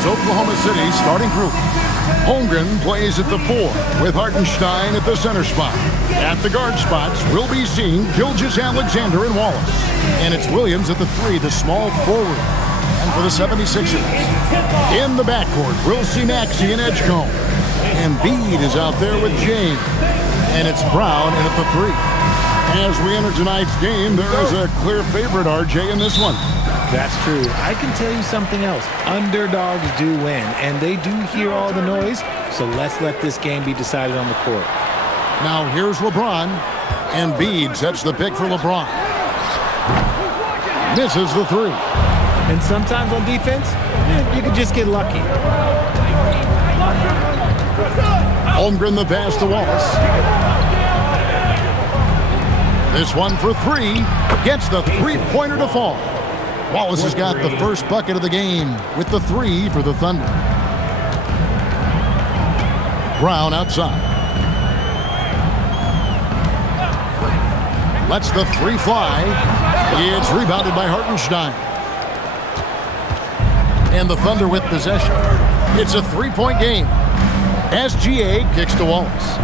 Here's Oklahoma City's starting group. Holmgren plays at the 4 with Hartenstein at the center spot. At the guard spots, we'll be seeing Gilgeous-Alexander and Wallace. And it's Williams at the 3, the small forward. And for the 76ers, in the backcourt, we'll see Maxey and Edgecombe. And Embiid is out there with James. And it's Brown in at the 3. As we enter tonight's game, there is a clear favorite, RJ, in this one. That's true. I can tell you something else. Underdogs do win, and they do hear all the noise, so let's let this game be decided on the court. Now here's LeBron. Embiid sets the pick for LeBron. Misses the 3. And sometimes on defense, you can just get lucky. Holmgren the pass to Wallace. This one for 3. Gets the three-pointer to fall. Wallace has got the first bucket of the game with the 3 for the Thunder. Brown outside. Lets the 3 fly. It's rebounded by Hartenstein. And the Thunder with possession. It's a 3-point game. SGA kicks to Wallace.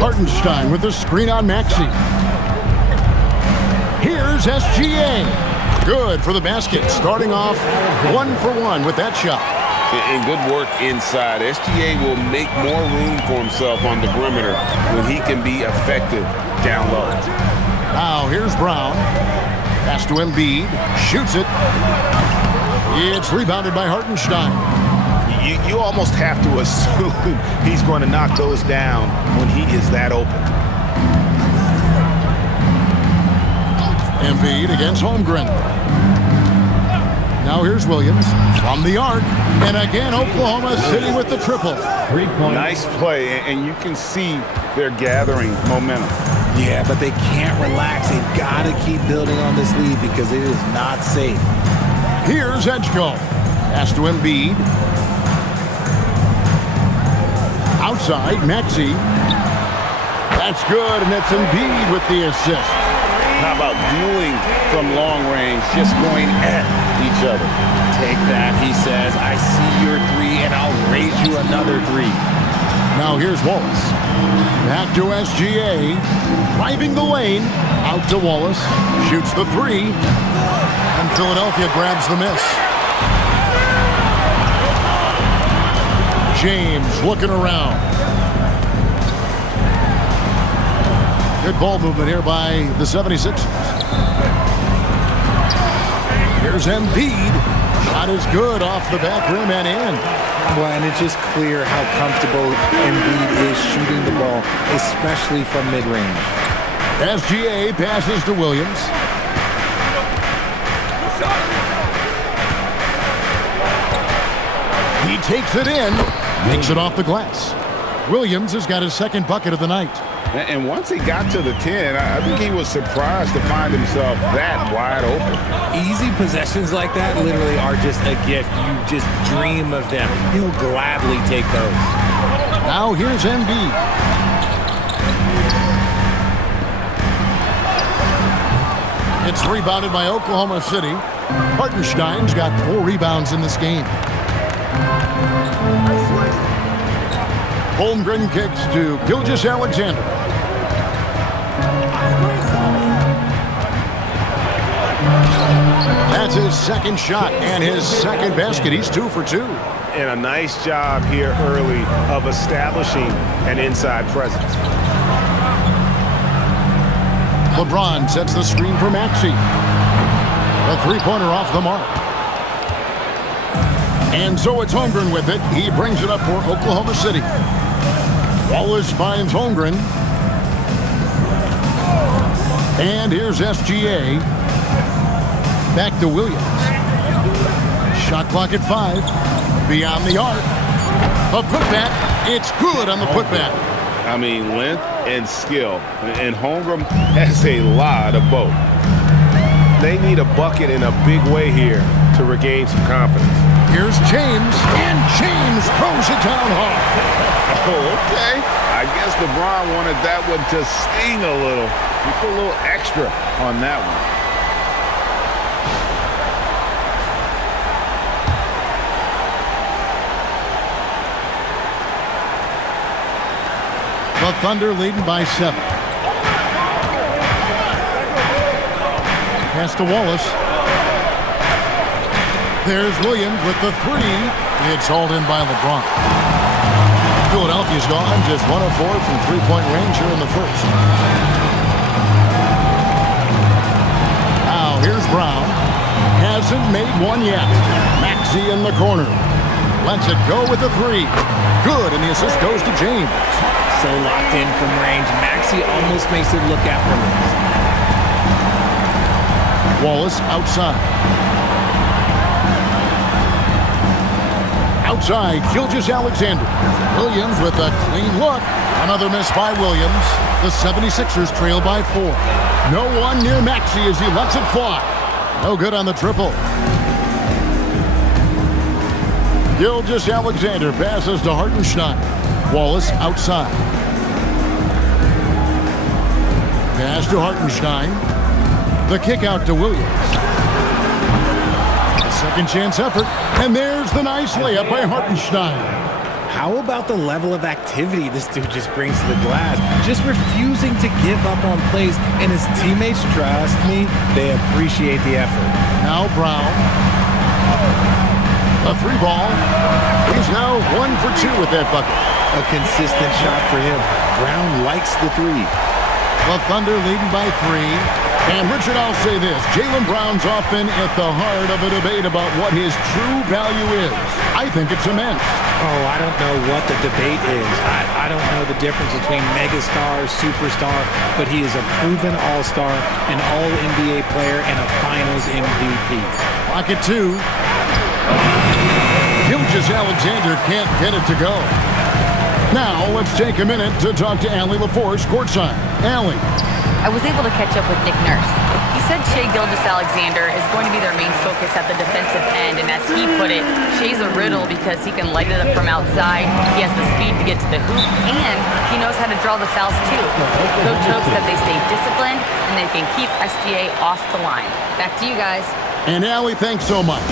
Hartenstein with the screen on Maxey. Here's SGA. Good for the basket. Starting off 1 for 1 with that shot. And good work inside. SGA will make more room for himself on the perimeter when he can be effective down low. Now here's Brown. Pass to Embiid. Shoots it. It's rebounded by Hartenstein. You almost have to assume he's going to knock those down when he is that open. Embiid against Holmgren. Now here's Williams from the arc. And again, Oklahoma City with the triple. 3-point. Nice play, and you can see they're gathering momentum. Yeah, but they can't relax. They've got to keep building on this lead because it is not safe. Here's Edgecombe. Pass to Embiid. Outside, Maxey. That's good, and it's Embiid with the assist. How about dueling from long range, just going at each other? Take that, he says. I see your 3, and I'll raise you another 3. Now here's Wallace. Back to SGA. Driving the lane. Out to Wallace. Shoots the 3. And Philadelphia grabs the miss. James looking around. Good ball movement here by the 76ers. Here's Embiid. Shot is good off the back rim and in. Well, and it's just clear how comfortable Embiid is shooting the ball, especially from mid-range. SGA passes to Williams. He takes it in. Makes it off the glass. Williams has got his second bucket of the night. And once he got to the 10, I think he was surprised to find himself that wide open. Easy possessions like that literally are just a gift. You just dream of them. He'll gladly take those. Now here's Embiid. It's rebounded by Oklahoma City. Hartenstein's got 4 rebounds in this game. Holmgren kicks to Gilgeous-Alexander. That's his second shot and his second basket. He's 2 for 2. And a nice job here early of establishing an inside presence. LeBron sets the screen for Maxey. The three-pointer off the mark. And so it's Holmgren with it. He brings it up for Oklahoma City. Wallace finds Holmgren. And here's SGA. Back to Williams. Shot clock at 5. Beyond the arc. A putback. It's good on the putback. I mean, length and skill. And Holmgren has a lot of both. They need a bucket in a big way here to regain some confidence. Here's James, and James throws it down hard. Oh, okay. I guess LeBron wanted that one to sting a little. He put a little extra on that one. Thunder leading by 7. Pass to Wallace. There's Williams with the 3. It's hauled in by LeBron. Philadelphia's gone just 1 of 4 from three-point range here in the first. Now here's Brown. Hasn't made one yet. Maxey in the corner. Lets it go with the 3. Good, and the assist goes to James. So locked in from range. Maxey almost makes it look effortless. Wallace outside. Outside, Gilgeous-Alexander. Williams with a clean look. Another miss by Williams. The 76ers trail by 4. No one near Maxey as he lets it fly. No good on the triple. Gilgeous-Alexander passes to Hartenstein. Wallace outside. Pass to Hartenstein. The kick out to Williams. A second chance effort. And there's the nice layup by Hartenstein. How about the level of activity this dude just brings to the glass? Just refusing to give up on plays, and his teammates, trust me, they appreciate the effort. Now Brown. A 3 ball. He's now 1 for 2 with that bucket. A consistent shot for him. Brown likes the 3. The Thunder leading by 3. And Richard, I'll say this. Jaylen Brown's often at the heart of a debate about what his true value is. I think it's immense. Oh, I don't know what the debate is. I don't know the difference between megastar, superstar, but he is a proven all-star, an all-NBA player, and a finals MVP. Pocket 2. Gilgeous-Alexander can't get it to go. Now, let's take a minute to talk to Allie LaForce courtside. Allie. I was able to catch up with Nick Nurse. He said Shai Gilgeous-Alexander is going to be their main focus at the defensive end, and as he put it, Shai's a riddle because he can light it up from outside, he has the speed to get to the hoop, and he knows how to draw the fouls too. Coach hopes that they stay disciplined and they can keep SGA off the line. Back to you guys. And Allie, thanks so much.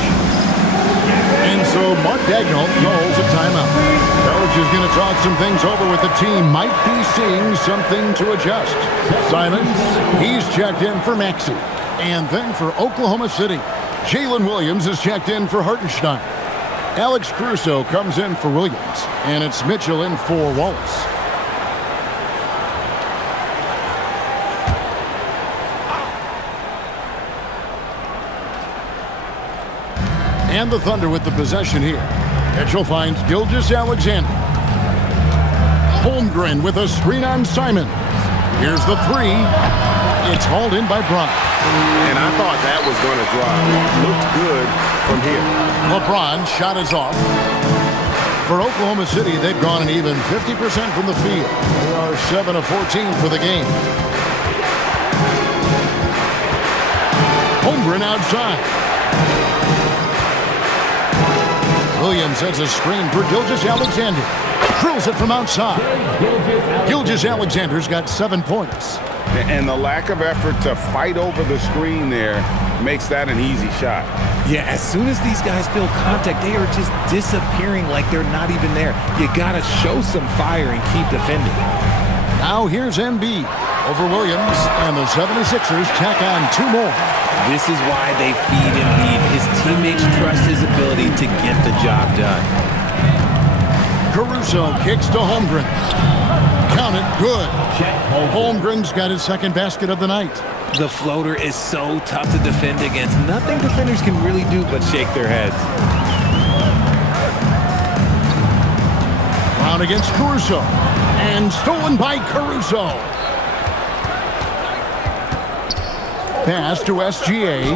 And so Mark Daigneault calls a timeout. Coach is going to talk some things over with the team. Might be seeing something to adjust. Simons, he's checked in for Maxey. And then for Oklahoma City, Jalen Williams is checked in for Hartenstein. Alex Caruso comes in for Williams. And it's Mitchell in for Wallace. And the Thunder with the possession here. Mitchell finds Gilgeous-Alexander. Holmgren with a screen on Simon. Here's the 3. It's hauled in by Brown. And I thought that was going to drive. Looked good from here. LeBron shot is off. For Oklahoma City, they've gone an even 50% from the field. They are 7 of 14 for the game. Holmgren outside. Williams sets a screen for Gilgeous-Alexander. Drills it from outside. Gilgeous-Alexander's got 7 points. And the lack of effort to fight over the screen there makes that an easy shot. Yeah, as soon as these guys feel contact, they are just disappearing like they're not even there. You got to show some fire and keep defending. Now here's Embiid over Williams, and the 76ers tack on 2 more. This is why they feed Embiid. His teammates trust his ability to get the job done. Caruso kicks to Holmgren. Count it, good. Holmgren's got his 2nd basket of the night. The floater is so tough to defend against. Nothing defenders can really do but shake their heads. Brown against Caruso. And stolen by Caruso. Pass to SGA.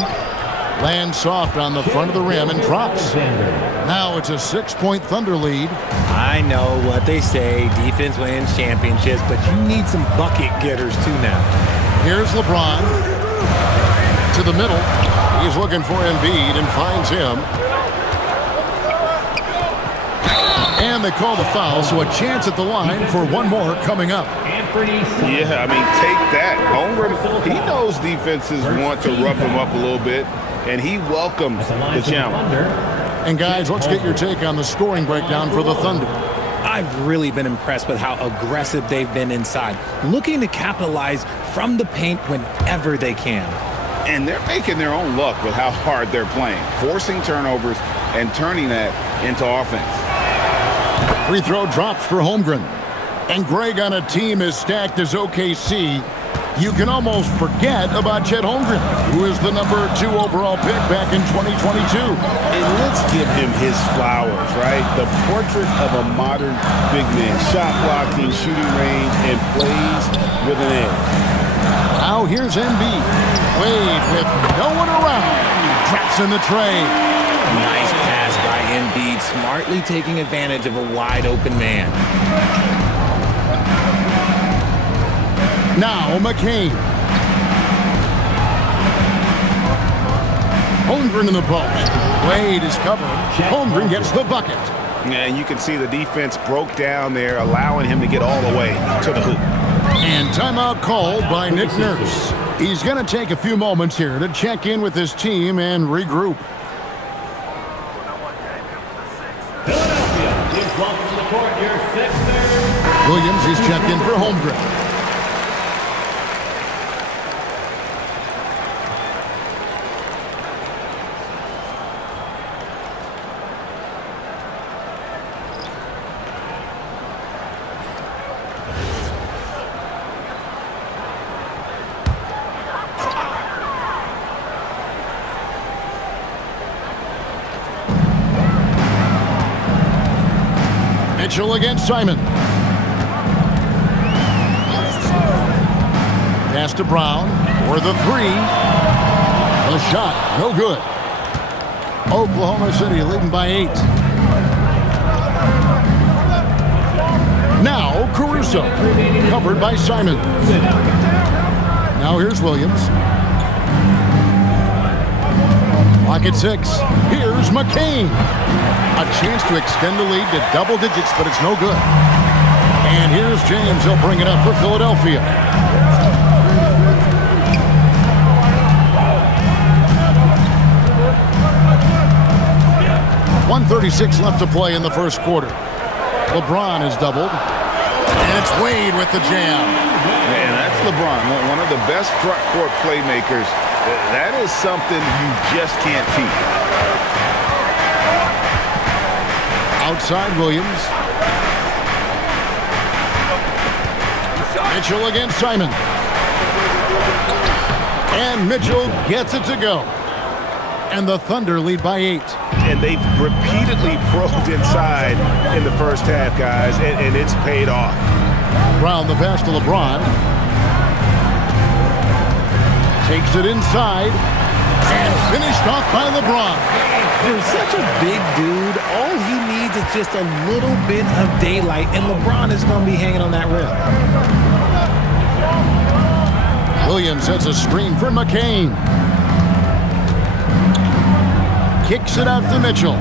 Lands soft on the front of the rim and drops. Now it's a 6-point Thunder lead. I know what they say, defense wins championships, but you need some bucket getters too now. Here's LeBron. To the middle. He's looking for Embiid and finds him. And they call the foul, so a chance at the line for 1 more coming up. Yeah, I mean, take that. Holmgren, he knows defenses want to rough him up a little bit, and he welcomes the challenge. And guys, let's get your take on the scoring breakdown for the Thunder. I've really been impressed with how aggressive they've been inside, looking to capitalize from the paint whenever they can. And they're making their own luck with how hard they're playing, forcing turnovers and turning that into offense. Free throw drops for Holmgren. And Greg, on a team as stacked as OKC, you can almost forget about Chet Holmgren, who is the number 2 overall pick back in 2022. And let's give him his flowers, right? The portrait of a modern big man. Shot blocking, shooting range, and plays with an edge. Now here's Embiid. Wade with no one around. Drops in the tray. Nice pass by Embiid, smartly taking advantage of a wide-open man. Now McCain. Holmgren in the post. Wade is covering. Holmgren gets the bucket. And you can see the defense broke down there, allowing him to get all the way to the hoop. And timeout called by Nick Nurse. He's going to take a few moments here to check in with his team and regroup. Williams is checked in for Holmgren. Mitchell against Simon. Pass to Brown for the 3. The shot, no good. Oklahoma City leading by 8. Now Caruso, covered by Simon. Now here's Williams. Clock at 6. Here's McCain. A chance to extend the lead to double digits, but it's no good. And here's James. He'll bring it up for Philadelphia. .136 left to play in the first quarter. LeBron is doubled. And it's Wade with the jam. Man, that's LeBron, one of the best front court playmakers. That is something you just can't teach. Outside Williams. Mitchell against Simon. And Mitchell gets it to go. And the Thunder lead by 8. And they've repeatedly probed inside in the first half, guys, and it's paid off. Brown the pass to LeBron. Takes it inside. And finished off by LeBron. For such a big dude, all he needs is just a little bit of daylight, and LeBron is going to be hanging on that rim. Williams sets a screen for McCain. Kicks it out to Mitchell.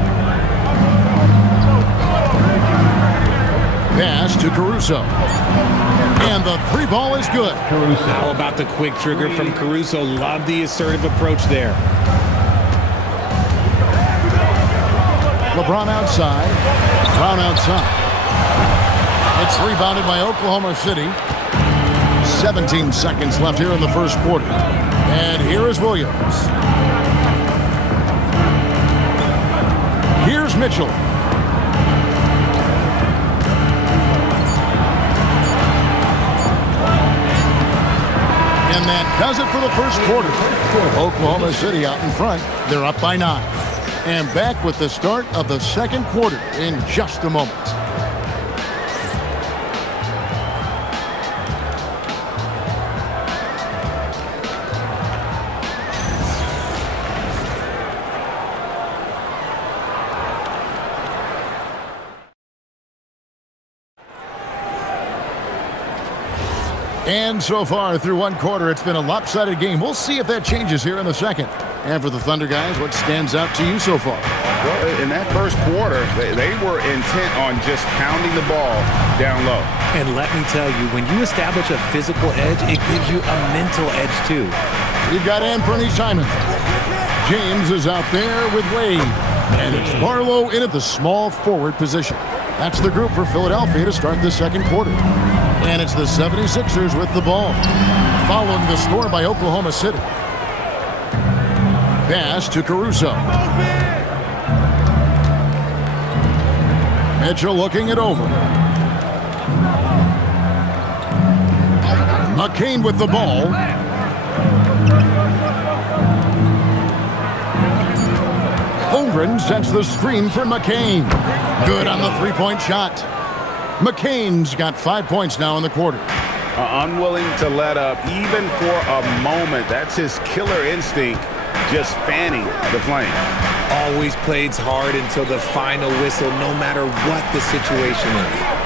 Pass to Caruso. And the 3 ball is good. How about the quick trigger from Caruso? Love the assertive approach there. LeBron outside. Brown outside. It's rebounded by Oklahoma City. 17 seconds left here in the first quarter. And here is Williams. Here's Mitchell. And that does it for the first quarter. Oklahoma City out in front. They're up by 9. And back with the start of the second quarter in just a moment. And so far through one quarter, it's been a lopsided game. We'll see if that changes here in the second. And for the Thunder guys, what stands out to you so far? Well, in that first quarter, they were intent on just pounding the ball down low. And let me tell you, when you establish a physical edge, it gives you a mental edge too. We've got Anthony Simon. James is out there with Wade. And it's Barlow in at the small forward position. That's the group for Philadelphia to start the second quarter. And it's the 76ers with the ball, following the score by Oklahoma City. Pass to Caruso. Mitchell looking it over. McCain with the ball. Holmgren sets the screen for McCain. Good on the three-point shot. McCain's got 5 points now in the quarter. Unwilling to let up even for a moment. That's his killer instinct, just fanning the flame. Always plays hard until the final whistle, no matter what the situation is.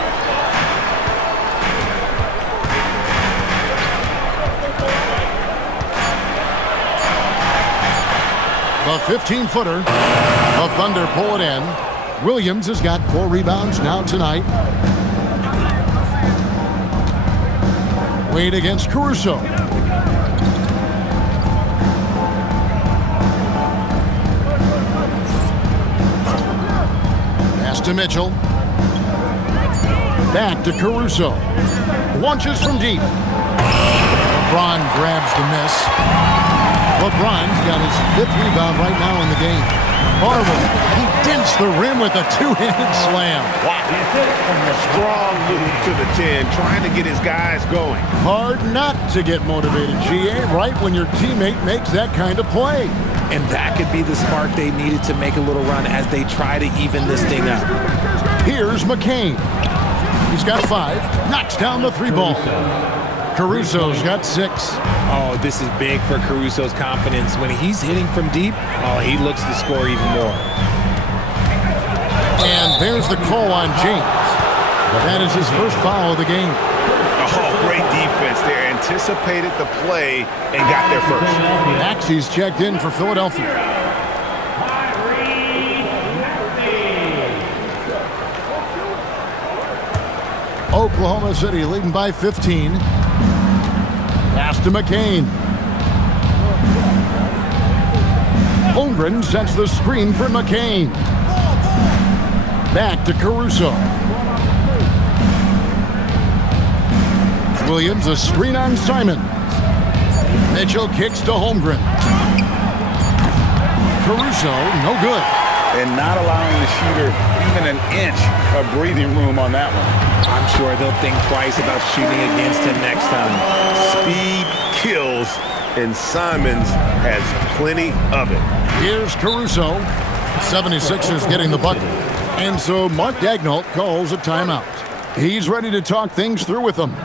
The 15-footer. The Thunder pull it in. Williams has got 4 rebounds now tonight. Wade against Caruso. Pass to Mitchell. Back to Caruso. Launches from deep. LeBron grabs the miss. LeBron's got his 5th rebound right now in the game. Harvard, he dents the rim with a 2-handed slam. Wow. Strong move to the 10, trying to get his guys going. Hard not to get motivated, GA, right when your teammate makes that kind of play. And that could be the spark they needed to make a little run as they try to even this thing up. Here's McCain. He's got 5. Knocks down the 3 ball. Caruso's got 6. Oh, this is big for Caruso's confidence. When he's hitting from deep, oh, he looks to score even more. And there's the call on James. That is his first foul of the game. Oh, great defense there. Anticipated the play and got there first. Maxey's checked in for Philadelphia. Oklahoma City leading by 15. Pass to McCain. Holmgren sets the screen for McCain. Back to Caruso. Williams, a screen on Simon. Mitchell kicks to Holmgren. Caruso, no good. And not allowing the shooter even an inch of breathing room on that one. I'm sure they'll think twice about shooting against him next time. Speed kills, and Simons has plenty of it. Here's Caruso. 76ers getting the bucket. And so Mark Daigneault calls a timeout. He's ready to talk things through with them.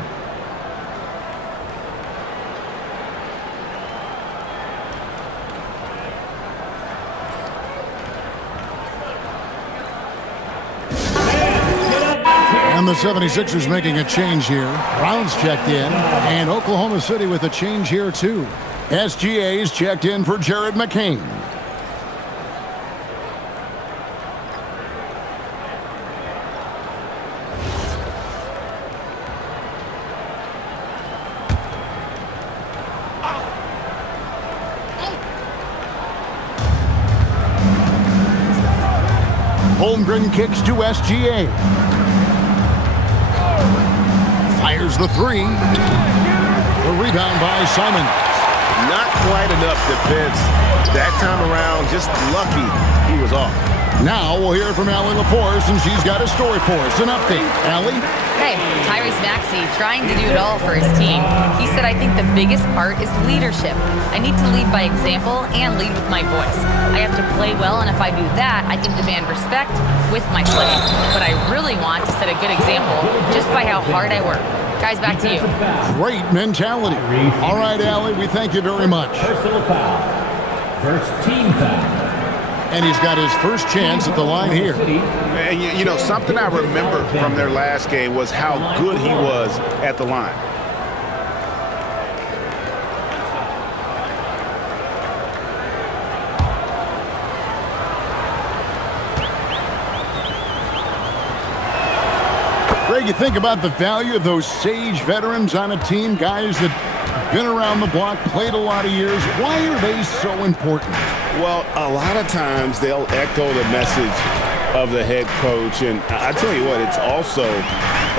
And the 76ers making a change here. Brown's checked in, and Oklahoma City with a change here too. SGA's checked in for Jared McCain. Holmgren kicks to SGA. Fires the 3. The rebound by Simon. Not quite enough defense that time around. Just lucky he was off. Now we'll hear from Allie LaForce, and she's got a story for us. An update. Allie? Hey, Tyrese Maxey trying to do it all for his team. He said, I think the biggest part is leadership. I need to lead by example and lead with my voice. I have to play well, and if I do that, I can demand respect with my playing. But I really want to set a good example just by how hard I work. Guys, back to you. Great mentality. All right, Allie, we thank you very much. Personal foul. First team foul. And he's got his first chance at the line here. And you know, something I remember from their last game was how good he was at the line. Greg, you think about the value of those sage veterans on a team, guys that have been around the block, played a lot of years. Why are they so important? Well, a lot of times they'll echo the message of the head coach. And I tell you what, it's also,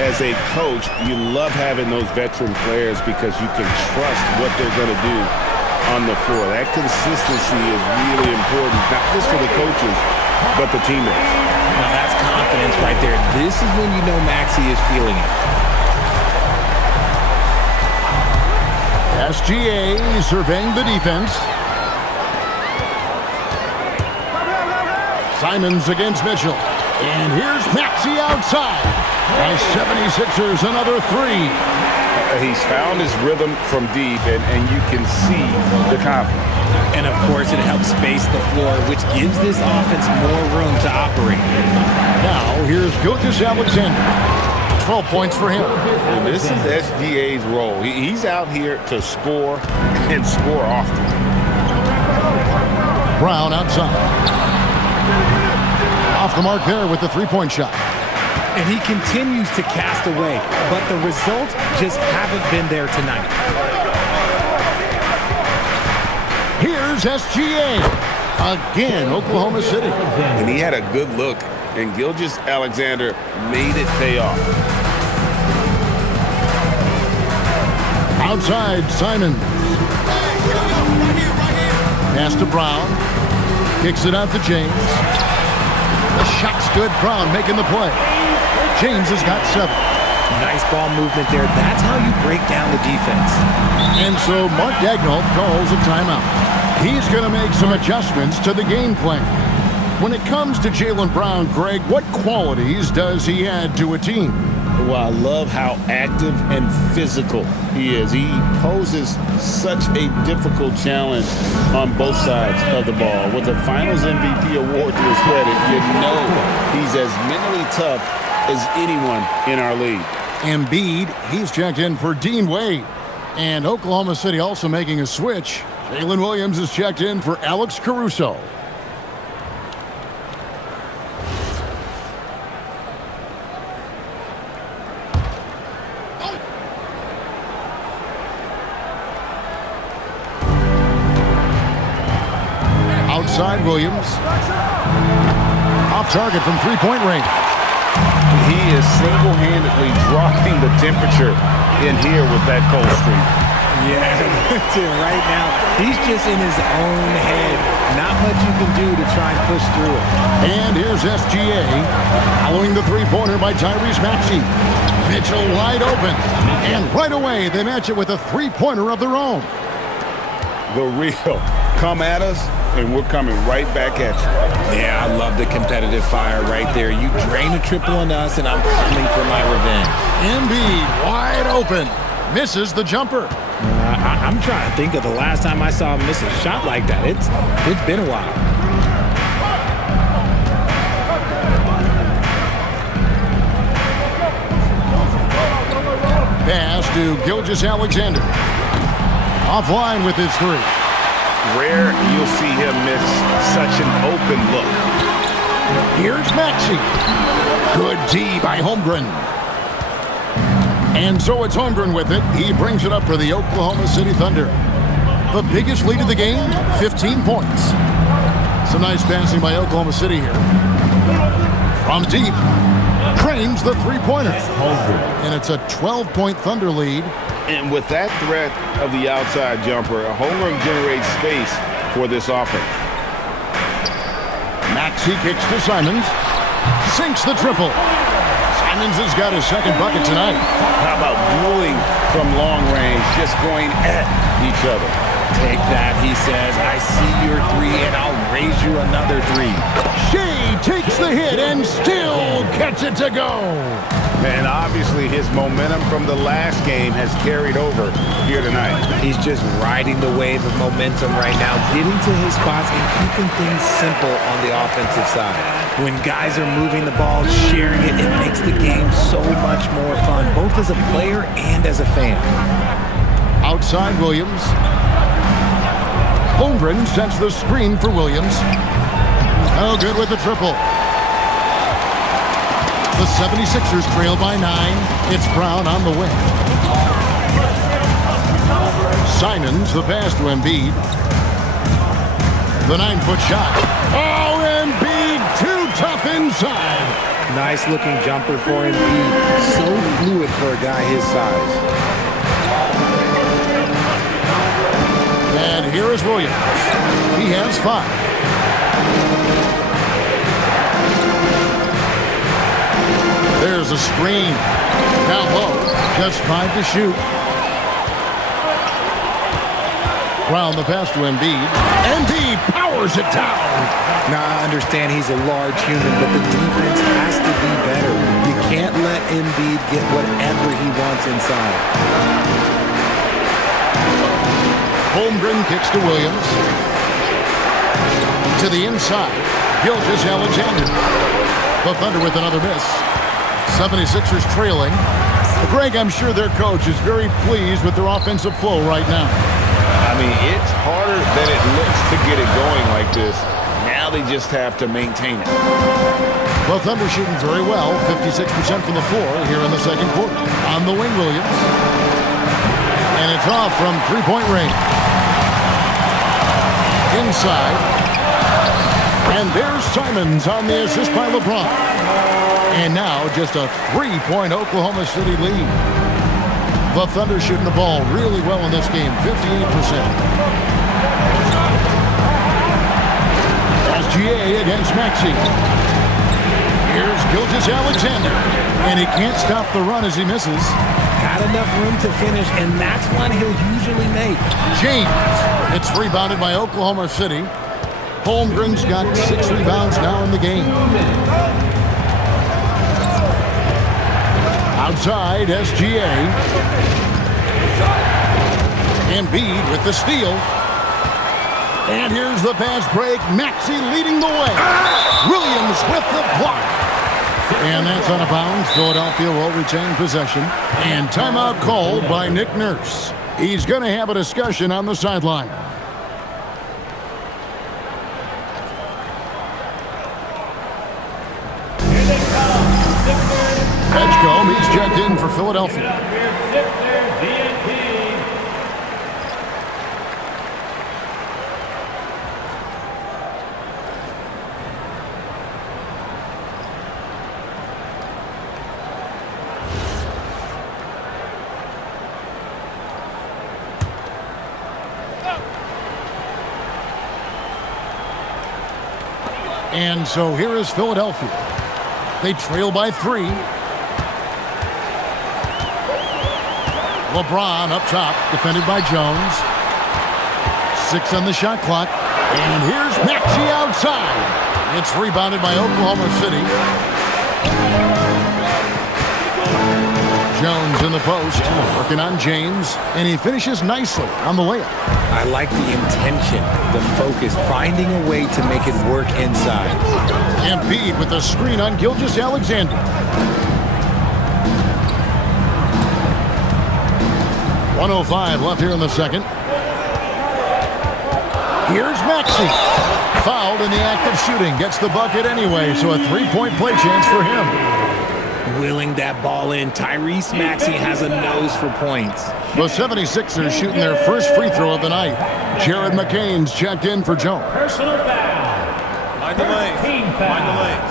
as a coach, you love having those veteran players because you can trust what they're going to do on the floor. That consistency is really important, not just for the coaches, but the teammates. Now that's confidence right there. This is when you know Maxey is feeling it. SGA surveying the defense. Simons against Mitchell. And here's Maxey outside. As 76ers, another three. He's found his rhythm from deep, and you can see the confidence. And, of course, it helps space the floor, which gives this offense more room to operate. Now, here's Gilgeous-Alexander. 12 points for him. And this is SGA's role. He's out here to score and score often. Brown outside. Off the mark there with the three-point shot. And he continues to cast away, but the results just haven't been there tonight. Here's SGA. Again, Oklahoma City. And he had a good look, and Gilgeous-Alexander made it pay off. Outside, Simons. Pass to Brown. Kicks it out to James. The shot's good. Brown making the play. James has got 7. Nice ball movement there. That's how you break down the defense. And so Mark Daigneault calls a timeout. He's going to make some adjustments to the game plan. When it comes to Jaylen Brown, Greg, what qualities does he add to a team? Well, I love how active and physical he is. He poses such a difficult challenge on both sides of the ball. With a Finals MVP award to his credit, you know he's as mentally tough as anyone in our league. Embiid, he's checked in for Dean Wade. And Oklahoma City also making a switch. Jalen Williams is checked in for Alex Caruso. Outside Williams. Off target from three-point range. He is single-handedly dropping the temperature in here with that cold streak. Yeah, right now, he's just in his own head. Not much you can do to try and push through it. And here's SGA following the three-pointer by Tyrese Maxey. Mitchell wide open. And right away, they match it with a three-pointer of their own. The real come at us, and we're coming right back at you. Yeah, I love the competitive fire right there. You drain a triple on us, and I'm coming for my revenge. Embiid wide open. Misses the jumper. I'm trying to think of the last time I saw him miss a shot like that. It's been a while. Pass to Gilgeous-Alexander. Offline with his three. Rare you'll see him miss such an open look. Here's Maxey. Good D by Holmgren. And so it's Holmgren with it. He brings it up for the Oklahoma City Thunder. The biggest lead of the game, 15 points. Some nice passing by Oklahoma City here. From deep, cranes the three-pointer. And it's a 12-point Thunder lead. And with that threat of the outside jumper, Holmgren generates space for this offense. Maxey kicks to Simons. Sinks the triple. Simons has got his second bucket tonight. How about dueling from long range, just going at each other? Take that, he says. I see your three, and I'll raise you another three. Shea takes the hit and still gets it to go. And obviously his momentum from the last game has carried over here tonight. He's just riding the wave of momentum right now, getting to his spots and keeping things simple on the offensive side. When guys are moving the ball, sharing it, it makes the game so much more fun, both as a player and as a fan. Outside Williams. Holmgren sets the screen for Williams. Oh, good with the triple. The 76ers trail by 9. It's Brown on the wing. Simons, the pass to Embiid. The 9-foot shot. Oh, Embiid, too tough inside. inside. Nice looking jumper for Embiid. So fluid for a guy his size. And here is Williams. He has 5. There's a screen. Down low. Just 5 to shoot. Round the pass to Embiid. Embiid powers it down. Now, I understand he's a large human, but the defense has to be better. You can't let Embiid get whatever he wants inside. Holmgren kicks to Williams. To the inside. Gilgeous-Alexander. The Thunder with another miss. 76ers trailing. Greg, I'm sure their coach is very pleased with their offensive flow right now. I mean, it's harder than it looks to get it going like this. Now they just have to maintain it. The Thunder shooting very well, 56% from the floor here in the second quarter. On the wing, Williams. And it's off from three-point range. Inside. And there's Simons on the assist by LeBron. And now just a 3-point Oklahoma City lead. The Thunder shooting the ball really well in this game, 58%. SGA against Maxey. Here's Gilgeous-Alexander. And he can't stop the run as he misses. Had enough room to finish, and that's one he'll usually make. James. It's rebounded by Oklahoma City. Holmgren's got 6 rebounds now in the game. Outside, SGA. Embiid with the steal. And here's the fast break. Maxey leading the way. Williams with the block. And that's out of bounds. Philadelphia will retain possession. And timeout called by Nick Nurse. He's going to have a discussion on the sideline. Edgecombe, he's checked in for Philadelphia. And so here is Philadelphia. They trail by 3. LeBron up top, defended by Jones. 6 on the shot clock. And here's Maxey outside. It's rebounded by Oklahoma City. Jones in the post, working on James. And he finishes nicely on the layup. I like the intention, the focus, finding a way to make it work inside. Embiid with a screen on Gilgeous-Alexander. .105 left here in the second. Here's Maxey. Fouled in the act of shooting. Gets the bucket anyway, so a 3-point play chance for him. Willing that ball in. Tyrese Maxey has a nose for points. The 76ers shooting their first free throw of the night. Jared McCain's checked in for Jones. Personal foul. Mind the lane. Mind the lane.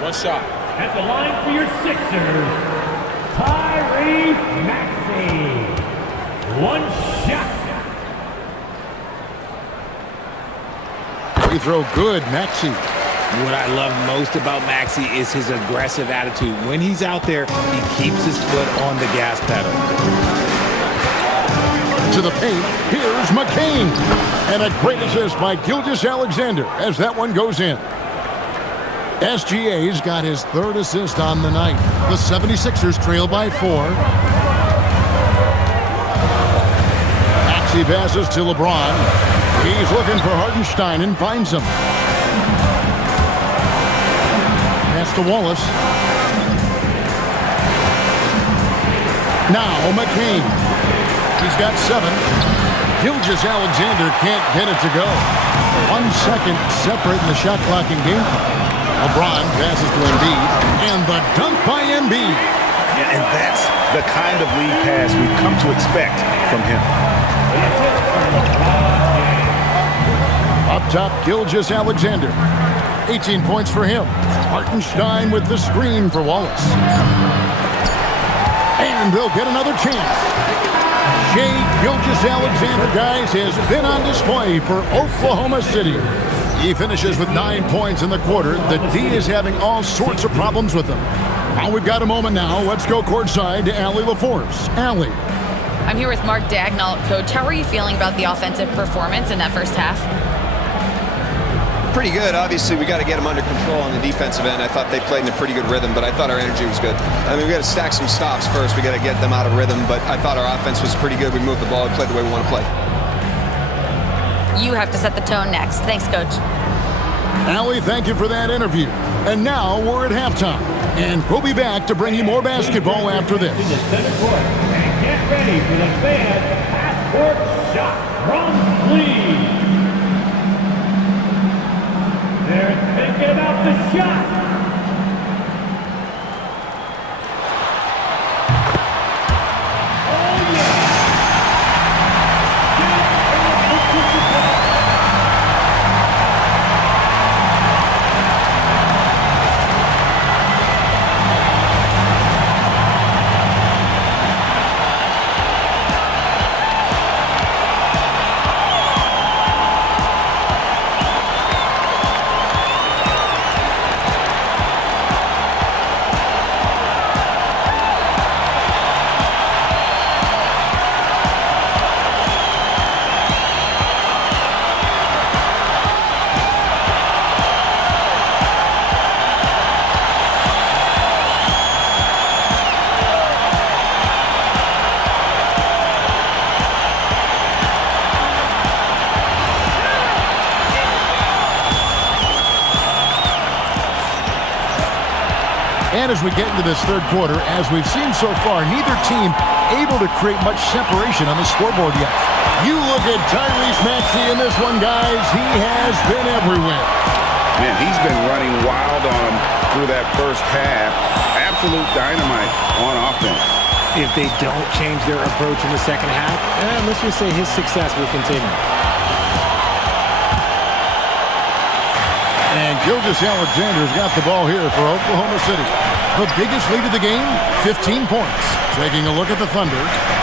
One shot. At the line for your Sixers, Tyrese Maxey. 1 shot. Free throw good, Maxey. What I love most about Maxey is his aggressive attitude. When he's out there, he keeps his foot on the gas pedal. To the paint, here's McCain. And a great assist by Gilgeous-Alexander as that one goes in. SGA's got his 3rd assist on the night. The 76ers trail by 4. Maxey passes to LeBron. He's looking for Hartenstein and finds him. Pass to Wallace. Now McCain. He's got 7. Gilgeous-Alexander can't get it to go. 1 second separating the shot clock and game clock. LeBron passes to Embiid. And the dunk by Embiid. And that's the kind of lead pass we've come to expect from him. Up top, Gilgeous-Alexander. 18 points for him. Hartenstein with the screen for Wallace. And they'll get another chance. Shai Gilgeous-Alexander, guys, has been on display for Oklahoma City. He finishes with 9 points in the quarter. The D is having all sorts of problems with him. Now we've got a moment now. Let's go courtside to Allie LaForce. Allie. I'm here with Mark Dagnall. Coach, how are you feeling about the offensive performance in that first half? Pretty good. Obviously, we got to get them under control on the defensive end. I thought they played in a pretty good rhythm, but I thought our energy was good. I mean, we got to stack some stops first. We got to get them out of rhythm, but I thought our offense was pretty good. We moved the ball and played the way we want to play. You have to set the tone next. Thanks, Coach. Allie, thank you for that interview. And now we're at halftime, and we'll be back to bring you more basketball after this. In the center court. And get ready for the fan half-court shot from Cleveland. They're thinking about the shot. Oh, yeah. And as we get into this third quarter, as we've seen so far, neither team able to create much separation on the scoreboard yet. You look at Tyrese Maxey in this one, guys. He has been everywhere. Man, he's been running wild on him through that first half. Absolute dynamite on offense. If they don't change their approach in the second half, let's just say his success will continue. And Gilgeous-Alexander's got the ball here for Oklahoma City. The biggest lead of the game, 15 points. Taking a look at the Thunder.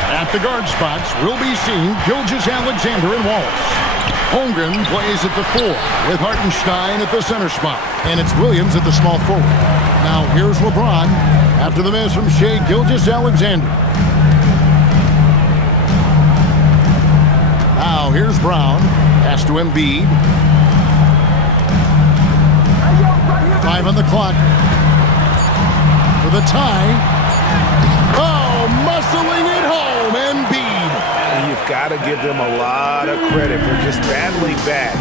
At the guard spots, we'll be seeing Gilgeous-Alexander and Wallace. Holmgren plays at the 4 with Hartenstein at the center spot. And it's Williams at the small forward. Now here's LeBron after the miss from Shai Gilgeous-Alexander. Now here's Brown. Pass to Embiid. 5 on the clock. For the tie. Oh, muscling it home, Embiid. You've got to give them a lot of credit for just battling back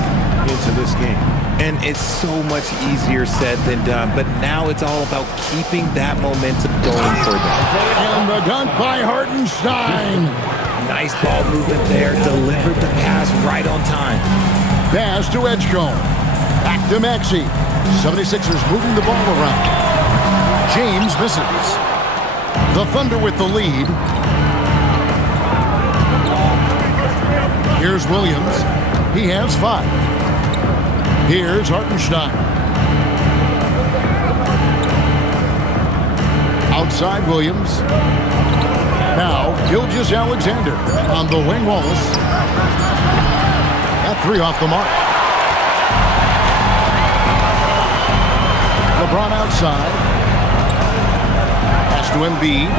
into this game. And it's so much easier said than done, but now it's all about keeping that momentum going for them. And the dunk by Hartenstein. Nice ball movement there, delivered the pass right on time. Pass to Edgecombe. Back to Maxey. 76ers moving the ball around. James misses. The Thunder with the lead. Here's Williams. He has 5. Here's Hartenstein. Outside Williams. Now Gilgeous-Alexander on the wing. Wallace. That 3 off the mark. LeBron outside. Pass to Embiid.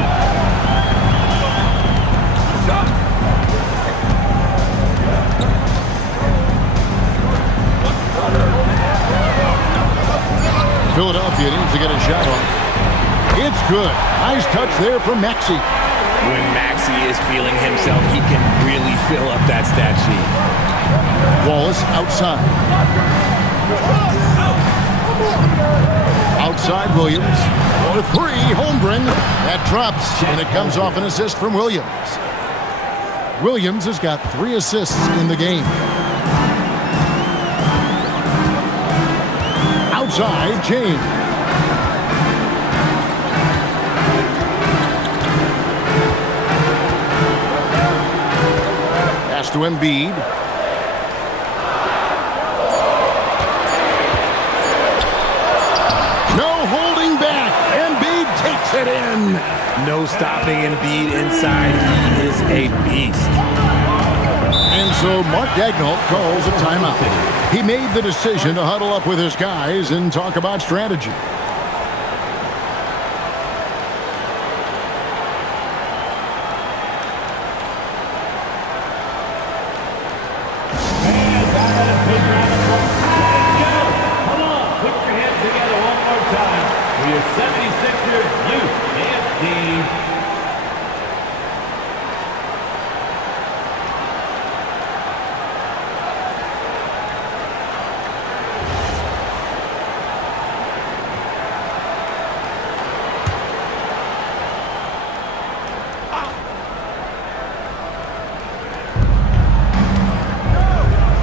Philadelphia needs to get a shot off. It's good. Nice touch there from Maxey. When Maxey is feeling himself, he can really fill up that stat sheet. Wallace outside. Outside Williams. The 3, Holmgren. That drops, and it comes off an assist from Williams. Williams has got 3 assists in the game. Outside, James. Pass to Embiid. it in. No stopping Embiid inside. He is a beast. And so Mark Daigneault calls a timeout. He made the decision to huddle up with his guys and talk about strategy. Come on, put your hands together one more time for your 76ers youth and team.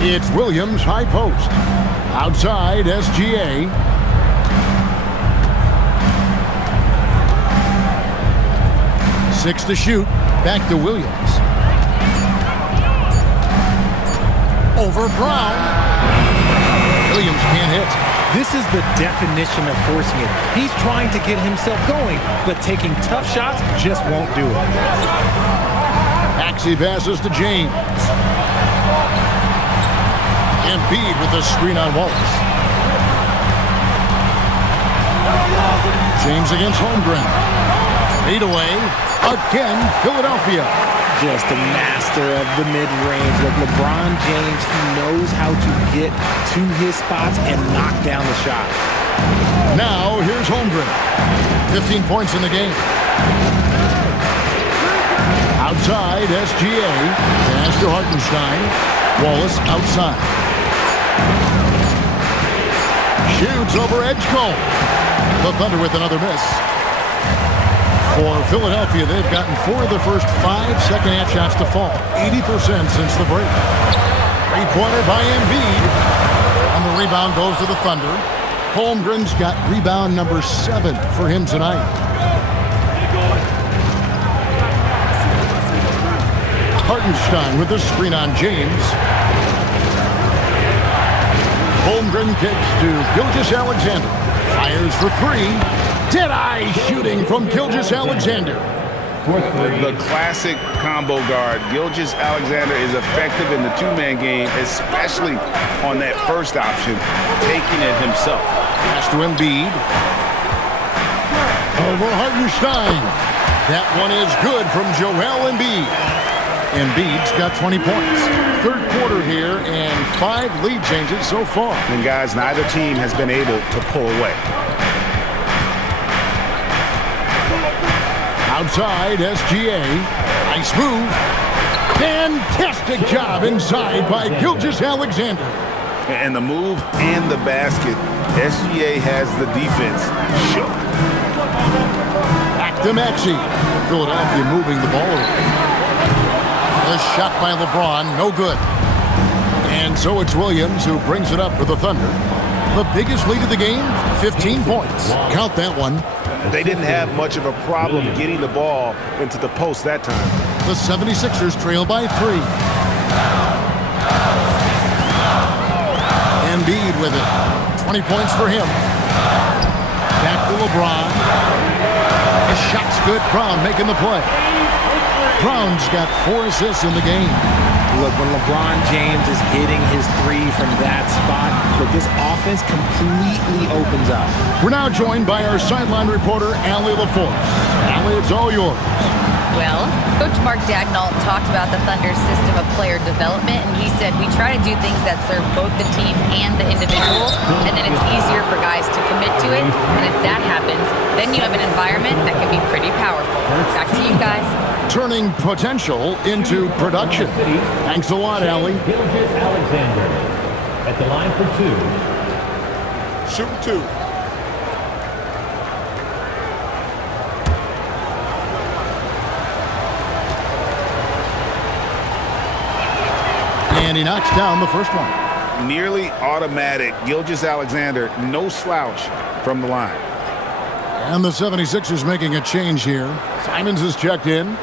It's Williams high post. Outside SGA. Six to shoot. Back to Williams. Over Brown. Williams can't hit. This is the definition of forcing it. He's trying to get himself going, but taking tough shots just won't do it. Maxey passes to James. Embiid with the screen on Wallace. James against Holmgren. Fade away. Again, Philadelphia. Just a master of the mid-range. Like LeBron James, he knows how to get to his spots and knock down the shots. Now, here's Holmgren. 15 points in the game. Outside, SGA. Pass to Hartenstein. Wallace outside. Shoots over Edgecombe. The Thunder with another miss. For Philadelphia, they've gotten 4 of the first 5 second-half shots to fall. 80% since the break. Three-pointer by Embiid. And the rebound goes to the Thunder. Holmgren's got rebound number 7 for him tonight. Hartenstein with the screen on James. Holmgren kicks to Gilgeous-Alexander. Fires for 3. Dead-eye shooting from Gilgeous-Alexander. The classic combo guard. Gilgeous-Alexander is effective in the two-man game, especially on that first option, taking it himself. Pass to Embiid. Over Hartenstein. That one is good from Joel Embiid. Embiid's got 20 points. Third quarter here and 5 lead changes so far. And guys, neither team has been able to pull away. Outside, SGA. Nice move. Fantastic job inside by Gilgeous-Alexander. And the move and the basket, SGA has the defense shook. Back to Maxey. Philadelphia moving the ball around. A shot by LeBron, no good. And so it's Williams who brings it up for the Thunder. The biggest lead of the game, 15 points. Count that one. They didn't have much of a problem getting the ball into the post that time. The 76ers trail by 3. Embiid with it. 20 points for him. Back to LeBron. The shot's good. Brown making the play. Brown's got 4 assists in the game. Look, when LeBron James is hitting his 3 from that spot, look, this offense completely opens up. We're now joined by our sideline reporter, Allie LaForce. Allie, it's all yours. Well, Coach Mark Daigneault talked about the Thunder's system of player development, and he said, we try to do things that serve both the team and the individual, and then it's easier for guys to commit to it, and if that happens, then you have an environment that can be pretty powerful. Back to you guys. Turning potential into production. Thanks a lot, Allie. Gilgeous-Alexander at the line for 2. Shoot 2. And he knocks down the first one. Nearly automatic. Gilgeous-Alexander, no slouch from the line. And the 76ers making a change here. Simons is checked in.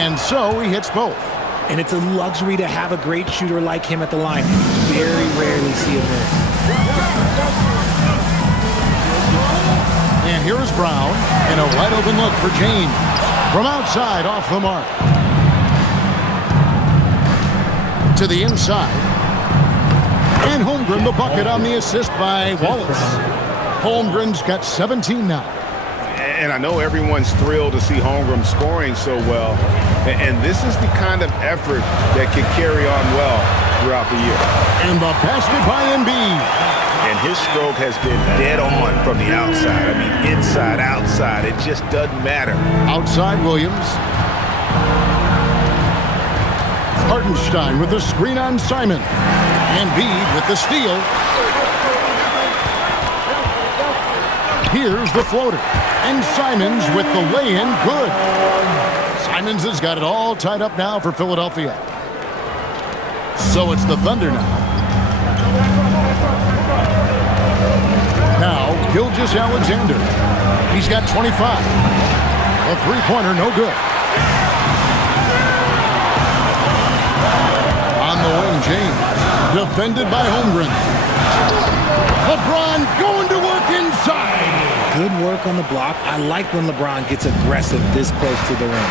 And so he hits both. And it's a luxury to have a great shooter like him at the line. Very rarely see him miss. And here is Brown in a wide open look for James. From outside, off the mark. To the inside. And Holmgren the bucket on the assist by Wallace. Holmgren's got 17 now. And I know everyone's thrilled to see Holmgren scoring so well. And this is the kind of effort that can carry on well throughout the year. And the basket by Embiid. And his stroke has been dead on from the outside. I mean, inside, outside, it just doesn't matter. Outside Williams. Hartenstein with the screen on Simon. Embiid with the steal. Here's the floater. And Simons with the lay-in, good. Simons has got it all tied up now for Philadelphia. So it's the Thunder now. Now, Gilgeous Alexander. He's got 25. A three-pointer, no good. On the wing, James. Defended by Holmgren. LeBron going to work inside. Good work on the block. I like when LeBron gets aggressive this close to the rim.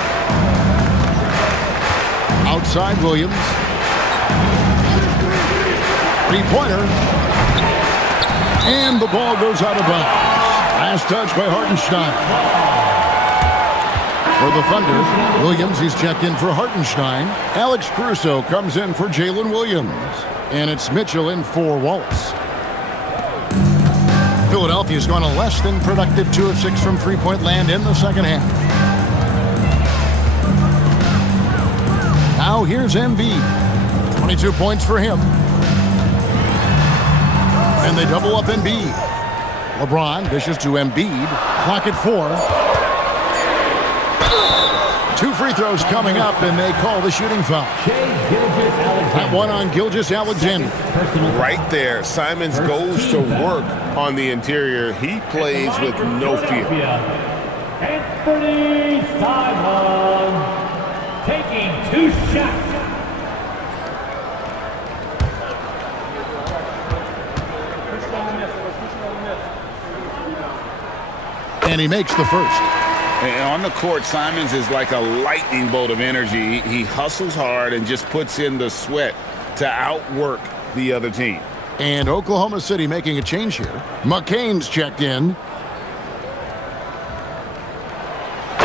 Outside Williams. Three-pointer. And the ball goes out of bounds. Last touch by Hartenstein. For the Thunder, Williams, he's checked in for Hartenstein. Alex Caruso comes in for Jalen Williams. And it's Mitchell in for Wallace. Philadelphia's gone a less than productive 2 of 6 from three-point land in the second half. Now here's Embiid. 22 points for him. And they double up Embiid. LeBron dishes to Embiid. Clock at 4. 2 free throws coming up, and they call the shooting foul. That one on Gilgeous Alexander. Right there, Simons goes to work on the interior. He plays with no fear. Anthony Simons taking 2 shots. And he makes the first. And on the court, Simons is like a lightning bolt of energy. He hustles hard and just puts in the sweat to outwork the other team. And Oklahoma City making a change here. McCain's checked in.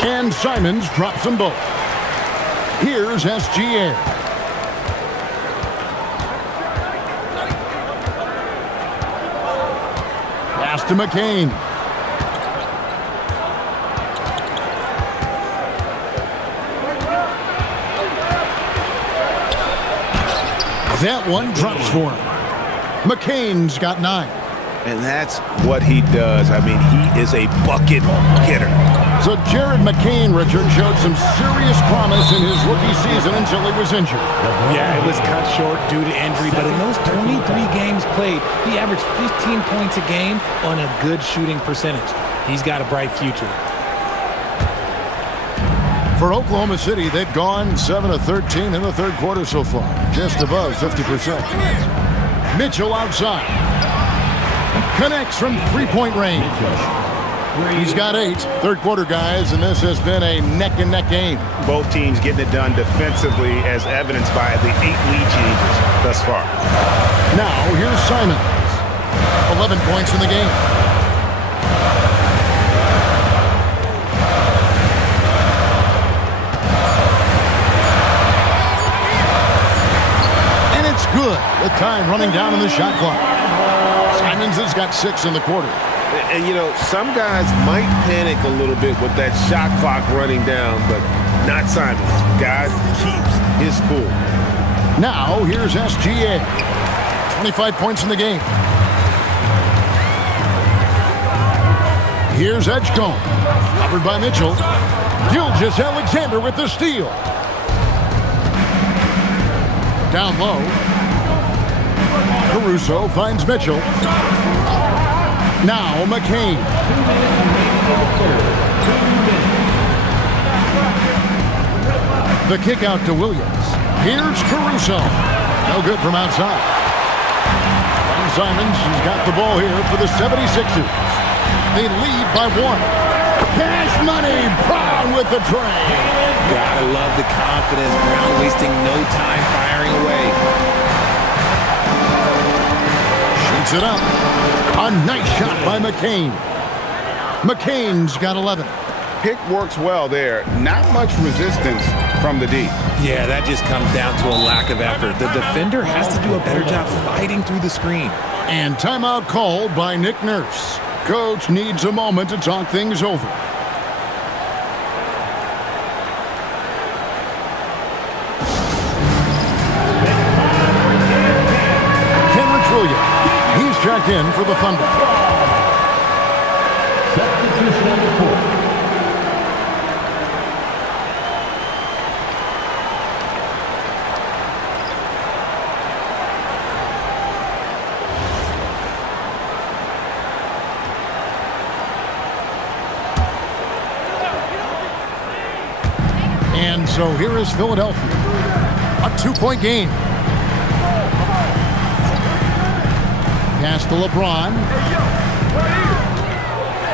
And Simons drops them both. Here's SGA. Pass to McCain. That one drops for him. McCain's got 9. And that's what he does. I mean, he is a bucket getter. So Jared McCain, Richard, showed some serious promise in his rookie season until he was injured. Yeah, it was cut short due to injury, but in those 23 games played, he averaged 15 points a game on a good shooting percentage. He's got a bright future. For Oklahoma City, they've gone 7 of 13 in the third quarter so far, just above 50%. Mitchell outside. Connects from three-point range. He's got 8. Third quarter, guys, and this has been a neck-and-neck game. Both teams getting it done defensively, as evidenced by the 8 lead changes thus far. Now, here's Simons. 11 points in the game. Good. The time running down on the shot clock. Simons has got 6 in the quarter. And, you know, some guys might panic a little bit with that shot clock running down, but not Simons. Guy keeps his cool. Now, here's SGA. 25 points in the game. Here's Edgecombe. Covered by Mitchell. Gilgeous Alexander with the steal. Down low. Caruso finds Mitchell. Now McCain. The kick out to Williams. Here's Caruso. No good from outside. And Simons has got the ball here for the 76ers. They lead by 1. Cash money. Brown with the tray. Gotta love the confidence. Brown wasting no time firing away. Shoots it up. A nice shot by McCain. McCain's got 11. Pick works well there. Not much resistance from the D. Yeah, that just comes down to a lack of effort. The defender has to do a better job fighting through the screen. And timeout called by Nick Nurse. Coach needs a moment to talk things over. Kenrich Williams. He's checked in for the Thunder. Substitution number 4. And so here is Philadelphia. A 2-point game. Pass to LeBron.